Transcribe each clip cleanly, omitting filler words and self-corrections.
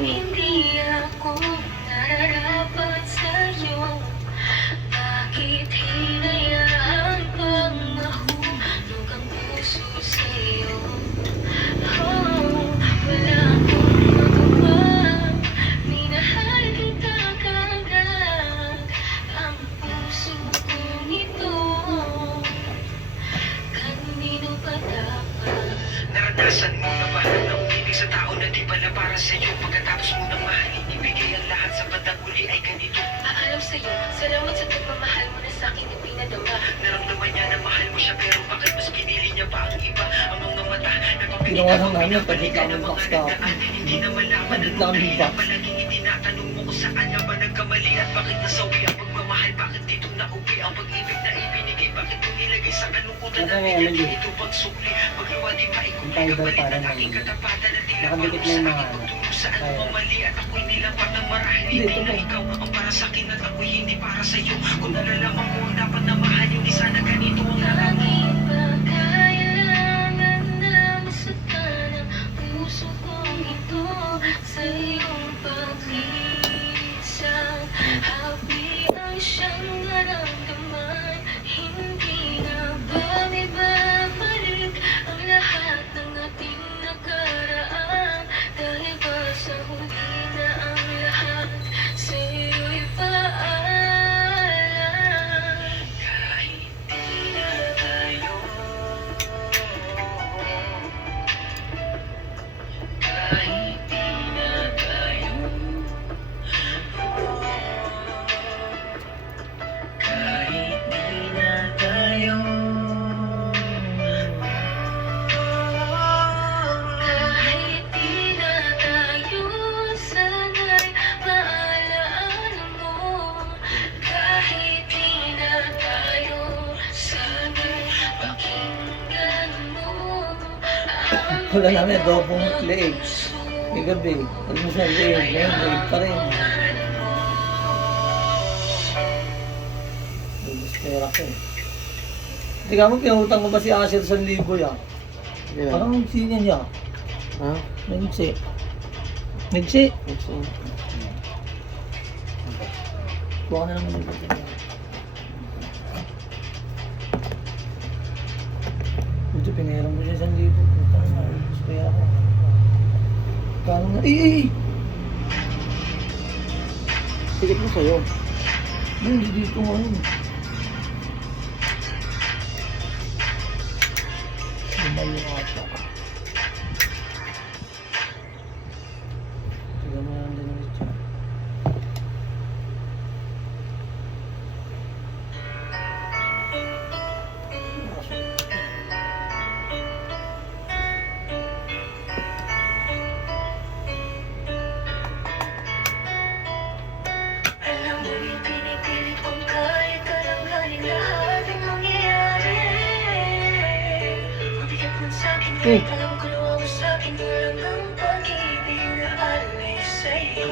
hindi ako nararapat sa'yo. Bakit hinayaan pang mahulog ang puso sa'yo? Oh, wala akong magawa, minahal kita kagad. Ang puso kong ito, kanino ba dapat? Naranasan mo na ba na umibig sa tao na di pala para sa'yo? Pagkatapos mo ng mahalin, ibigay ang lahat sa bandang huli ay ganito. Aalam sa'yo, salamat sa pagmamahal mo na sa'kin ipinadama. Naramdaman niya na mahal mo siya, pero bakit mas pinili niya pa ang iba? Ang mga mata na Ginawa lang namin, pagkit lang ng box ka. hindi na malaman Pagkit ang lang ng box. palaging itinatanong mo kung saan nga ba nagkamali at bakit nasawi ang pagmamahal. Bakit dito nauwi ang pag-ibig na ibinigay? Bakit mo nilagay sa kalungkutan na pinili ito pagsukli? Pagluwa di maikuli kapalit ang aking katapatan at nakadikit tinapalo na sa yung mga aking pagtulong saan mo mali at ako'y nilapat ng marahil. Hindi na ikaw ang para sa akin at ako'y hindi para sa'yo. Kung nalalaman ko ang dapat na mahalin, di sana ganito ang Bakit ba kailangan na masaktan ang puso kong ito sa iyong pag-iisang happy ang siyang naramdaman? Hindi na ba may babalik ang lahat ng ating nakaraan? Dahil ba sa huli na ang lahat sa'yo'y paalam? kahit di na tayo, kahit di na tayo, kahit di na tayo, Kahit di na tayo, sana'y maalaala mo. Kahit di na tayo, sana'y pakinggan mo. Wala namin, adobong legs. May gabi, almusal legs, ngayon legs pa rin. Gusto ko eh. Hindi ka mo, pinutang ko ba si Asher 1,000 yan? Yeah. Parang sino niya? Ha? Nagsi. Nagsi? Buka na naman yung pagkakas niya. Buti pinahiram ko siya 1,000. Putang na, ubus kaya ako. Kano na, Pikit mo sa'yo. Hindi dito ngayon. Lumayo ata. Tignan mo yan din ulit siya. Alam mo yung pinipilit kong kahit alanganin lahat ang mangyayari. Mabigat man sa'kin, kahit alam ko lumawa sa'kin, walang ang pag-ibig na alay sa'yo.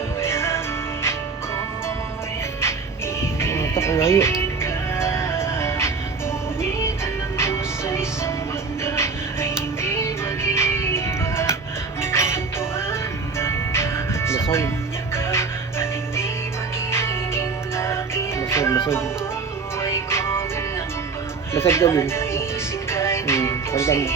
Ko'y Takalayo. ngunit alam mo sa isang banda ay hindi mag-iiba. May katotohanan na sa Lasag. kanya ka at hindi magiging lagi Lasag. buhay ko na lang ba? Lasag gawin. Naisip kahit Kanta mo.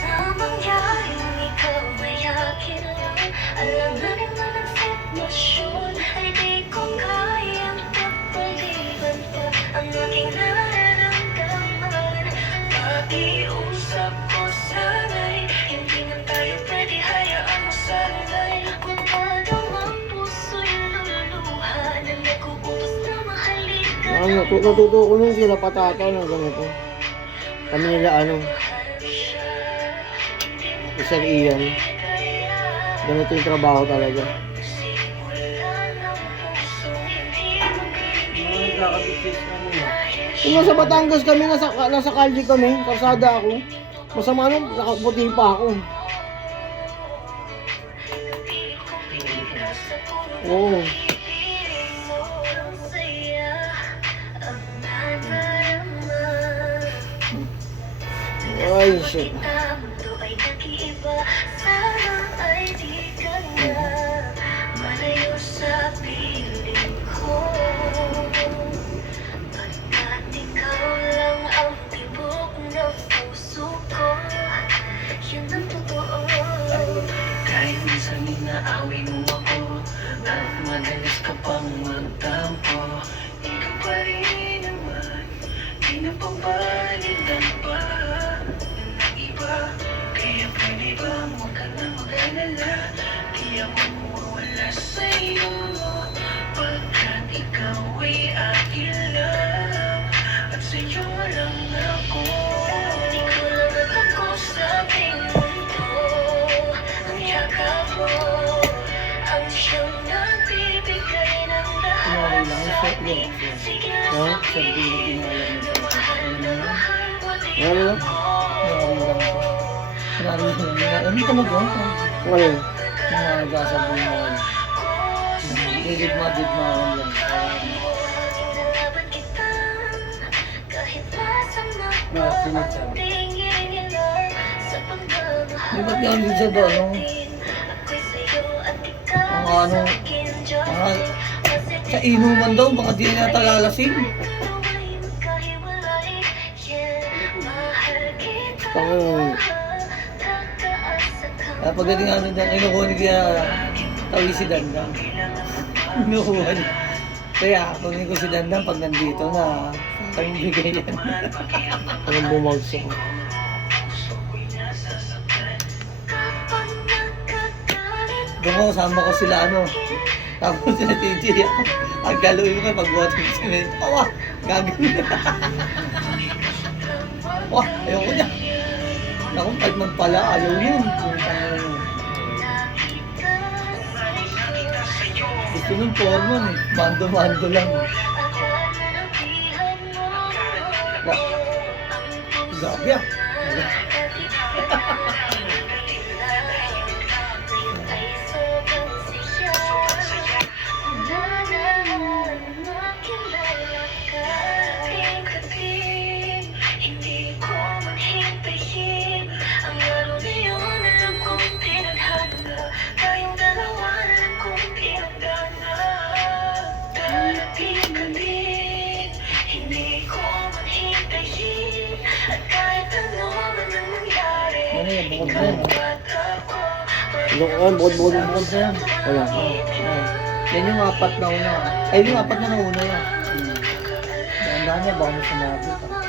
na mangyaring ikaw ay akin lang. Alam na naman ang sitwasyon ay di ko kayang pagpaliban pa ang aking nararamdaman. Pakiusap ko sana'y hindi man tayo pwede, hayaan mo sana'y kung ang puso'y luluha na nag-uutos na mahalin ka. Natuto ko nung sila patata ng ganito. Kami nila Sir Ian. Ganito yung trabaho talaga. Kung nasa Batangas kami, nasa kalye kami, karsada ako. Masama nun, nakaputi pa ako. Oo. Ay, shit. Ang mundo ay nag-iiba, sana ay di ka na yan ang totoo. Kahit minsan inaaway mo ako at madalas ka pang magtampo, ikaw pa rin naman, di na pabalitan pa ng iba. Kaya pwede bang huwag ka na mag-alala, di ako mawawala sa'yo, pagkat ikaw ay akin lang at sa'yo lang ako. Di ko lang ako sa ating mundo. Ang yakap mo ang siyang nagbibigay ng lahat sa akin. Sige lang sabihin na mahal na mahal mo din Ano? ako. Ano ka mag-on? Ano yun? Yung mga nagsasabi mo. Digid-ma lang. Nilalaban kita kahit masama pa Bakit ang sinasabi? tingin nila sa pagmamahal Di ba't yan din sa ba, no? ako'y sa'yo at ikaw Ang ano, sa'kin, Diyos mga ay sa inuman daw, baka di na talalasing. Tuloy magkahiwalay, yeah. Mahal kita, Tangin. tataas at Kaya pagdating ano dyan, kinukuha ni kaya tawi si Dandan. Kinukuha niya. Kaya pag ko si Dandan, pag nandito na, kayong bigay yan. Anong bumagsak? kapag nagkagalit. Doon ko, kasama ko sila ano. Tapos sila TJ, ang galuin mo kayo pag water cement. Wah, gagawin na. Wah, ayoko niya. Naku, kahit man pala, ayaw yun. Gusto nung foreman eh. Mando-mando lang. Gabi ah. Hindi ko man hintayin ang laro na yun. Alam kong tinadhana tayong dalawa. Alam kong tinadhana darating ka din. Hindi ko man hintayin at kahit ano man ang nangyari. Ano yan, bukod na yan. Ba't ako Bukod Bukod na yan. Wala. Yan yung apat na una. Ay, yung apat na nauna yan. Dahan-dahan niya, baka mo sumabot.